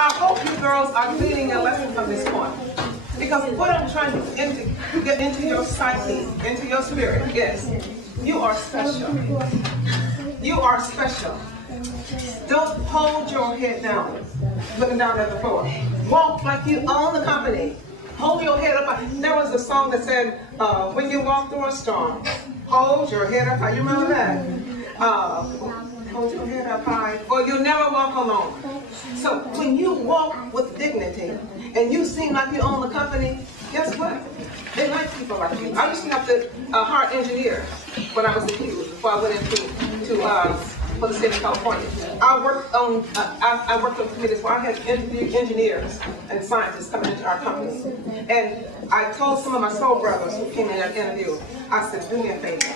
I hope you girls are gleaning a lesson from this point. Because what I'm trying to get into your psyche, into your spirit, is you are special. You are special. Don't hold your head down, looking down at the floor. Walk like you own the company. Hold your head up. There was a song that said, when you walk through a storm, hold your head up high. You remember that? Hold your head up high, or you'll never walk alone. So when you walk with dignity, and you seem like you own the company, guess what? They like people like you. I used to have to hire engineers when I was a kid, before I went into for the state of California. I worked on committees where I had engineers and scientists coming into our company. And I told some of my soul brothers who came in that interview, I said, do me a favor.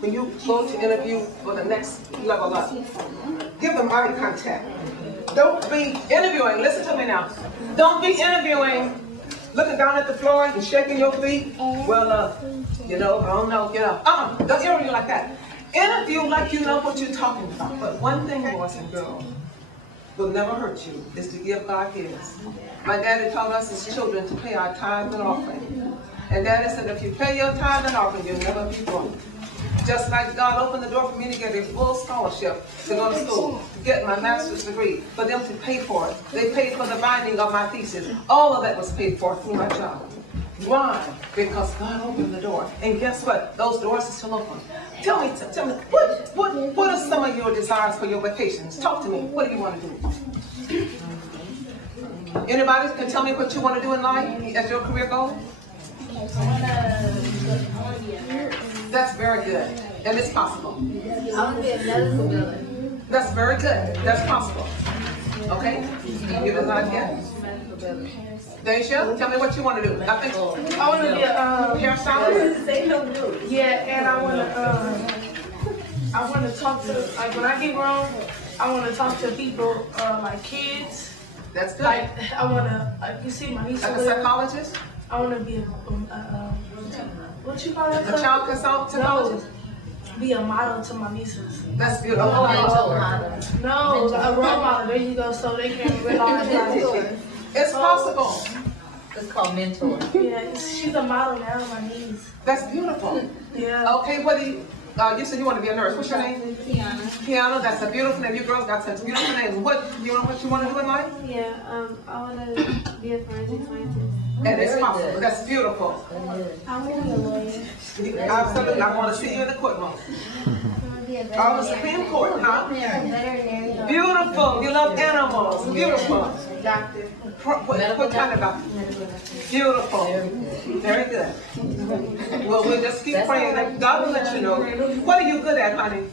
When you go to interview for the next level up, give them eye contact. Don't be interviewing, listen to me now. Don't be interviewing, looking down at the floor and shaking your feet. Well, you know, I don't know, you know. Don't interview like that. Interview like you know what you're talking about. But one thing, boys and girls, will never hurt you is to give God His. My daddy taught us as children to pay our tithe and offering. And daddy said, if you pay your tithe and offering, you'll never be broke. Just like God opened the door for me to get a full scholarship to go to school, to get my master's degree, for them to pay for it. They paid for the binding of my thesis. All of that was paid for through my job. Why? Because God opened the door. And guess what? Those doors are still open. Tell me, what are some of your desires for your vacations? Talk to me. What do you want to do? Anybody can tell me what you want to do in life as your career goal? I want to be a nurse. That's very good. And it's possible. I want to be a medical builder. That's very good. That's possible. Okay? You decide yet? Medical builder. Daisha, tell me what you want to do. I think I want to be a hairstylist. Yeah, and I want to talk to, like, when I get grown, I want to talk to people like kids. That's good. Like, I want to, like, you see my niece. Like a psychologist? I want to be what you call that? A child psychologist? No, be a model to my nieces. That's beautiful. No, a role model. There you go. So they can realize that. It's possible. It's called mentor. Yeah, she's a model now, my niece. That's beautiful. Yeah. Okay, what do you said you want to be a nurse. What's your name? Tiana. Tiana, that's a beautiful name. You girls got such beautiful names. What you want to do in life? Yeah, I want to be a forensic scientist. And it's possible. That's beautiful. I want to be a lawyer. Absolutely. I want to see you in the courtroom. Oh, the Supreme Court, huh? Veterinarian. Beautiful. You love animals. Beautiful. Doctor. What kind of doctor? Beautiful. Very good. Well, we'll just keep praying that God will let you know. What are you good at, honey?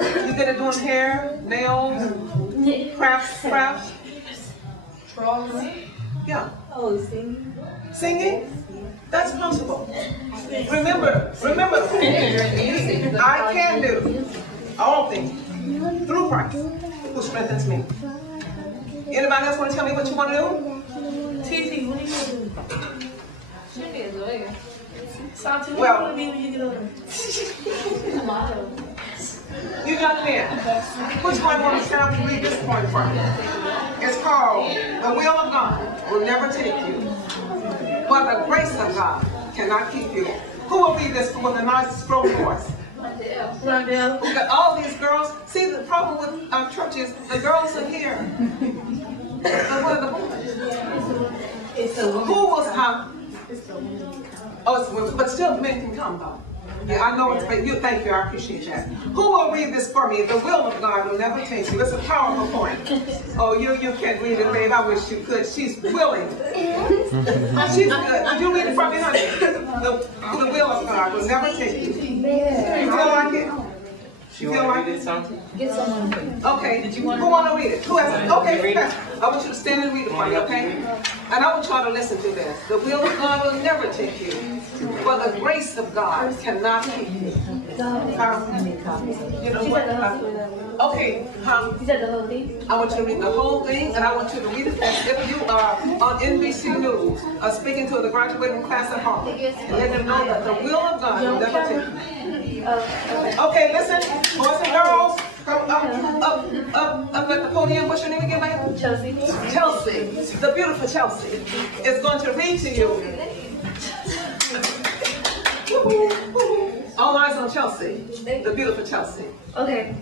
You good at doing hair, nails, crafts? Drawing. Yeah. Oh, singing. Singing? That's possible. Remember, I can do all things through Christ who strengthens me. Anybody else want to tell me what you want to do? TT, what are you going to do? Should be a lawyer. Santi, what Well, do you want to be when you get older? A model. You got men. Which one want to stand up and read this point from? It's called, the will of God will never take you, but the grace of God cannot keep you. Who will read this with a nice strong voice? Rondell. We got all these girls. See, the problem with our churches, the girls are here. And what are the boys? It's a woman. Who was It's the woman. Oh, it's women, but still men can come though. Yeah, I know it's you. Thank you, I appreciate that. Who will read this for me? The will of God will never take you. It's a powerful point. Oh, you can't read it, babe. I wish you could. She's willing. She's good. Would you read it for me, honey? The will of God will never take you. You feel like it? You feel like it? Get someone to read. Okay. Who want to read it? Who has? Okay. I want you to stand and read it for me, okay? And I want y'all to listen to this. The will of God will never take you, but the grace of God cannot keep you. You know what? Okay. You said the whole thing? I want you to read the whole thing, and I want you to read it as if you are on NBC News, speaking to the graduating class at Harvard, and let them know that the will of God will never take you. Okay, listen, boys and girls, Come up at the podium. What's your name again, baby? Chelsea. Chelsea, the beautiful Chelsea, is going to read to you. All eyes on Chelsea, the beautiful Chelsea. Okay.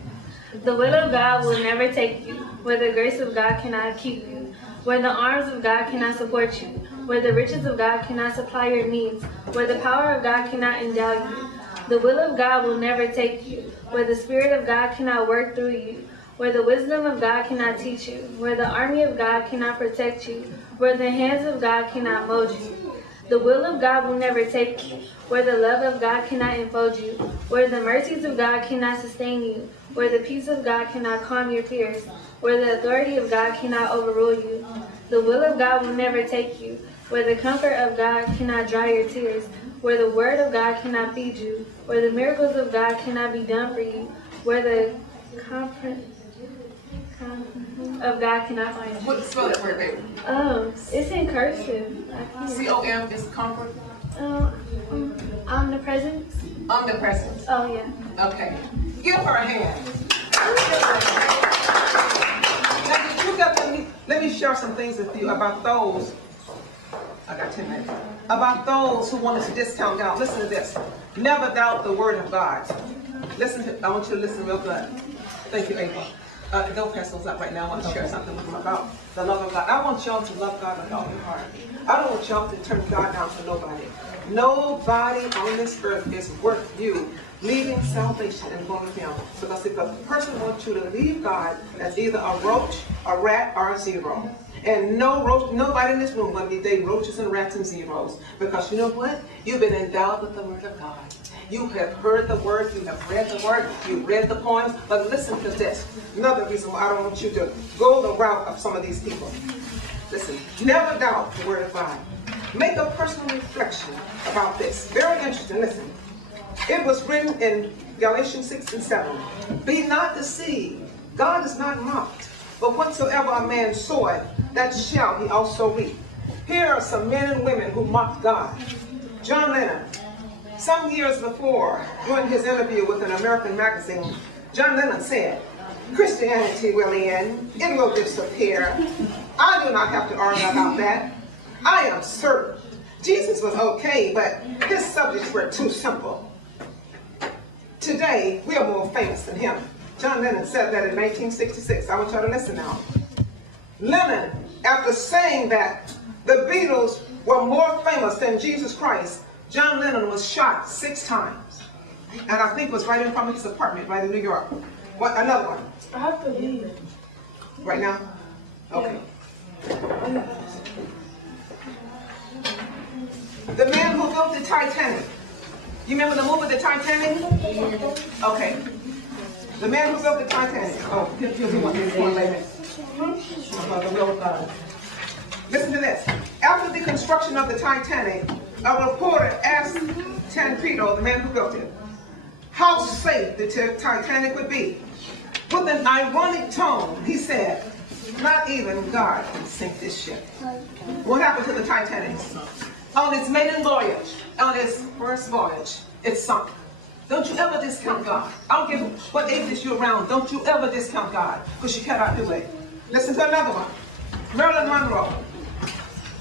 The will of God will never take you, where the grace of God cannot keep you, where the arms of God cannot support you, where the riches of God cannot supply your needs, where the power of God cannot endow you. The will of God will never take you, where the Spirit of God cannot work through you, where the wisdom of God cannot teach you, where the army of God cannot protect you, where the hands of God cannot mold you. The will of God will never take you, where the love of God cannot enfold you, where the mercies of God cannot sustain you, where the peace of God cannot calm your fears, where the authority of God cannot overrule you. The will of God will never take you, where the comfort of God cannot dry your tears, where the word of God cannot feed you, where the miracles of God cannot be done for you, where the comfort of God cannot find you. What spell that word, baby? It's in cursive. C-O-M is comfort. Omnipresence. Omnipresence. Oh yeah. Okay. Give her a hand. Now, let me share some things with you about those. I got 10 minutes. About those who wanted to discount God. Listen to this. Never doubt the word of God. I want you to listen real good. Thank you, April. Don't pass those up right now. I want to share something with them about the love of God. I want y'all to love God with all your heart. I don't want y'all to turn God down for nobody. Nobody on this earth is worth you leaving salvation and going with Him. Because if a person wants you to leave God, that's either a roach, a rat, or a zero. And no roach, nobody in this room going to be dating roaches and rats and zeros. Because you know what? You've been endowed with the word of God. You have heard the word, you have read the word, you read the poems, but listen to this. Another reason why I don't want you to go the route of some of these people. Listen, never doubt the word of God. Make a personal reflection about this. Very interesting, listen. It was written in Galatians 6 and 7. Be not deceived, God is not mocked, but whatsoever a man soweth, that shall he also reap. Here are some men and women who mocked God. John Lennon. Some years before, during his interview with an American magazine, John Lennon said, Christianity will end, it will disappear. I do not have to argue about that. I am certain Jesus was okay, but his subjects were too simple. Today, we are more famous than him. John Lennon said that in 1966. I want y'all to listen now. Lennon, after saying that the Beatles were more famous than Jesus Christ, John Lennon was shot 6 times. And I think it was right in front of his apartment, right in New York. What? Another one. I have to leave. Right now? Okay. The man who built the Titanic. You remember the movie The Titanic? Okay. The man who built the Titanic. Oh, he'll be one later. Listen to this. After the construction of the Titanic, a reporter asked Tancredo, the man who built it, how safe the Titanic would be. With an ironic tone, he said, not even God can sink this ship. What happened to the Titanic? On its maiden voyage, on its first voyage, it sunk. Don't you ever discount God. I don't care what atheist you're around. Don't you ever discount God, because you cannot do it. Listen to another one. Marilyn Monroe.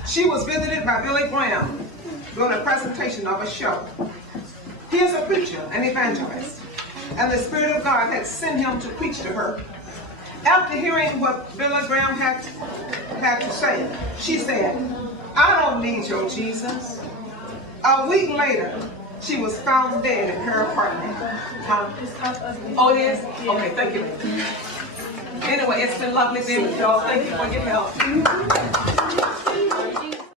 She was visited by Billy Graham doing a presentation of a show. He is a preacher, an evangelist, and the Spirit of God had sent him to preach to her. After hearing what Billy Graham had to say, she said, I don't need your Jesus. A week later, she was found dead in her apartment. Oh, it is? Okay, thank you. Anyway, it's been lovely being with y'all. Thank you for your help.